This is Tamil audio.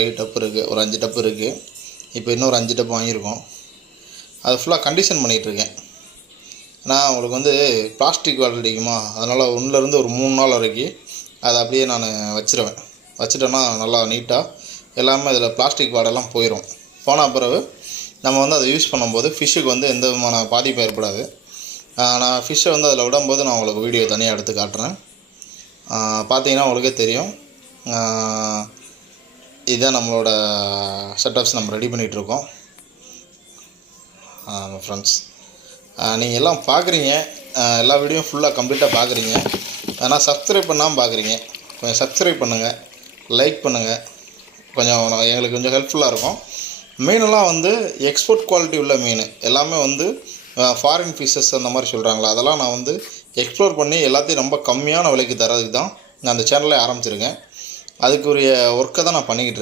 5 டப்பு இருக்குது, ஒரு 5 டப்பு இருக்குது. இப்போ இன்னொரு 5 டப்பு வாங்கியிருக்கோம். அதை ஃபுல்லாக கண்டிஷன் பண்ணிகிட்ருக்கேன். நான் உங்களுக்கு வந்து பிளாஸ்டிக் வாடை அடிக்குமா, அதனால் 1லேருந்து ஒரு 3 நாள் வரைக்கும் அதை அப்படியே நான் வச்சுருவேன். வச்சுட்டோன்னா நல்லா நீட்டாக எல்லாமே அதில் பிளாஸ்டிக் வாடெல்லாம் போயிடும். போன பிறகு நம்ம வந்து அதை யூஸ் பண்ணும்போது ஃபிஷ்ஷுக்கு வந்து எந்த விதமான பாதிப்பும் ஏற்படாது. நான் ஃபிஷ்ஷை வந்து அதில் விடும்போது நான் உங்களுக்கு வீடியோ தனியாக எடுத்து காட்டுறேன். பார்த்தீங்கன்னா உங்களுக்கே தெரியும். இதுதான் நம்மளோட செட்டப்ஸ் நம்ம ரெடி பண்ணிகிட்ருக்கோம். ஃப்ரெண்ட்ஸ், நீங்கள் எல்லாம் பார்க்குறீங்க, எல்லா வீடியோவும் ஃபுல்லாக கம்ப்ளீட்டாக பார்க்குறீங்க. ஆனால் சப்ஸ்கிரைப் பண்ணாமல் பார்க்குறீங்க. கொஞ்சம் சப்ஸ்கிரைப் பண்ணுங்கள், லைக் பண்ணுங்கள். கொஞ்சம் எங்களுக்கு கொஞ்சம் ஹெல்ப்ஃபுல்லாக இருக்கும். மீனெல்லாம் வந்து எக்ஸ்போர்ட் குவாலிட்டி உள்ள மீன் எல்லாமே வந்து ஃபாரின் ஃபிஷ்ஷஸ் அந்த மாதிரி சொல்கிறாங்களா, அதெல்லாம் நான் வந்து எக்ஸ்ப்ளோர் பண்ணி எல்லாத்தையும் ரொம்ப கம்மியான விலைக்கு தரதுக்கு தான் நான் அந்த சேனலை ஆரம்பிச்சிருக்கேன். அதுக்குரிய ஒர்க்கை தான் நான் பண்ணிக்கிட்டு இருக்கேன்.